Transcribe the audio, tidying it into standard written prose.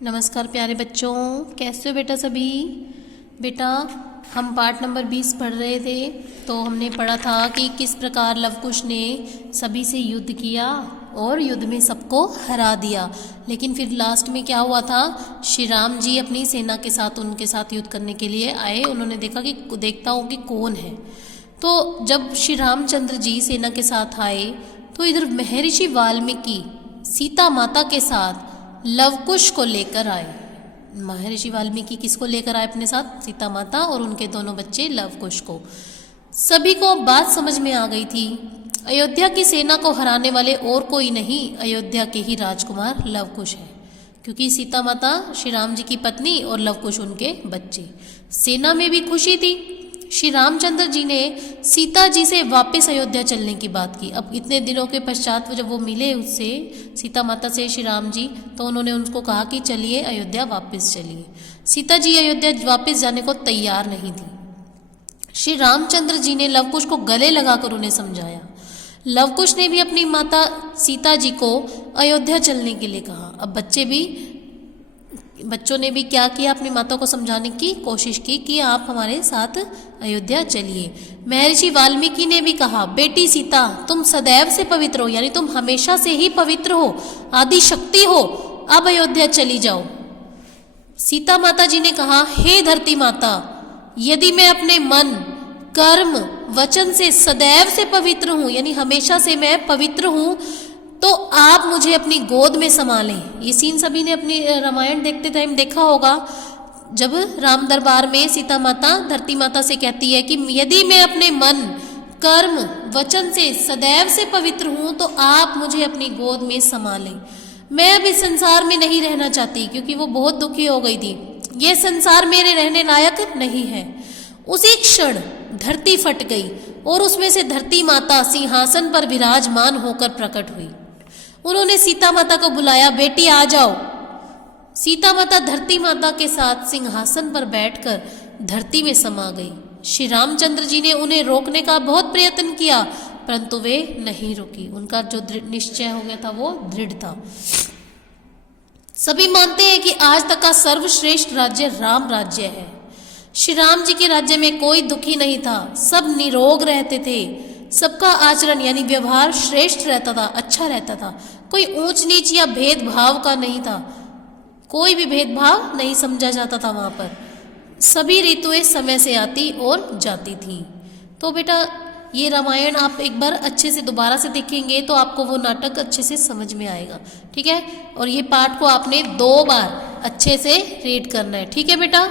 नमस्कार प्यारे बच्चों, कैसे हो बेटा सभी। बेटा हम पाठ नंबर 20 पढ़ रहे थे, तो हमने पढ़ा था कि किस प्रकार लवकुश ने सभी से युद्ध किया और युद्ध में सबको हरा दिया। लेकिन फिर लास्ट में क्या हुआ था, श्री राम जी अपनी सेना के साथ उनके साथ युद्ध करने के लिए आए। उन्होंने देखता हूँ कि कौन है। तो जब श्री रामचंद्र जी सेना के साथ आए तो इधर महर्षि वाल्मीकि सीता माता के साथ लवकुश को लेकर आए। महर्षि वाल्मीकि किसको लेकर आए अपने साथ? सीता माता और उनके दोनों बच्चे लवकुश को। सभी को बात समझ में आ गई थी, अयोध्या की सेना को हराने वाले और कोई नहीं, अयोध्या के ही राजकुमार लवकुश है। क्योंकि सीता माता श्री राम जी की पत्नी और लवकुश उनके बच्चे। सेना में भी खुशी थी। श्री रामचंद्र जी ने सीता जी से वापस अयोध्या चलने की बात की। अब इतने दिनों के पश्चात जब वो मिले उससे, सीता माता से श्री राम जी, तो उन्होंने उनको कहा कि चलिए अयोध्या वापस चलिए। सीता जी अयोध्या वापस जाने को तैयार नहीं थी। श्री रामचंद्र जी ने लवकुश को गले लगाकर उन्हें समझाया। लवकुश ने भी अपनी माता सीता जी को अयोध्या चलने के लिए कहा। अब बच्चों ने भी क्या किया, अपनी माता को समझाने की कोशिश की कि आप हमारे साथ अयोध्या चलिए। महर्षि वाल्मीकि ने भी कहा, बेटी सीता तुम सदैव से पवित्र हो, यानी तुम हमेशा से ही पवित्र हो, आदि शक्ति हो, अब अयोध्या चली जाओ। सीता माता जी ने कहा, हे धरती माता, यदि मैं अपने मन, कर्म, वचन से सदैव से पवित्र हूं, यानी हमेशा से मैं पवित्र हूं, तो आप मुझे अपनी गोद में संभालें। ये सीन सभी ने अपनी रामायण देखते टाइम देखा होगा, जब राम दरबार में सीता माता धरती माता से कहती है कि यदि मैं अपने मन, कर्म, वचन से सदैव से पवित्र हूं, तो आप मुझे अपनी गोद में संभालें। मैं अब इस संसार में नहीं रहना चाहती, क्योंकि वो बहुत दुखी हो गई थी। ये संसार मेरे रहने लायक नहीं है। उसी क्षण धरती फट गई और उसमें से धरती माता सिंहासन पर विराजमान होकर प्रकट हुई। उन्होंने सीता माता को बुलाया, बेटी आ जाओ। सीता माता धरती माता के साथ सिंहासन पर बैठकर धरती में समा गई। श्री रामचंद्र जी ने उन्हें रोकने का बहुत प्रयत्न किया, परंतु वे नहीं रुकी। उनका जो निश्चय हो गया था वो दृढ़ था। सभी मानते हैं कि आज तक का सर्वश्रेष्ठ राज्य राम राज्य है। श्री राम जी के राज्य में कोई दुखी नहीं था, सब निरोग रहते थे। सबका आचरण यानी व्यवहार श्रेष्ठ रहता था, अच्छा रहता था। कोई ऊंच नीच या भेदभाव का नहीं था, कोई भी भेदभाव नहीं समझा जाता था वहां पर। सभी ऋतुएं समय से आती और जाती थी। तो बेटा ये रामायण आप एक बार अच्छे से दोबारा से देखेंगे तो आपको वो नाटक अच्छे से समझ में आएगा, ठीक है। और ये पाठ को आपने 2 बार अच्छे से रीड करना है, ठीक है बेटा।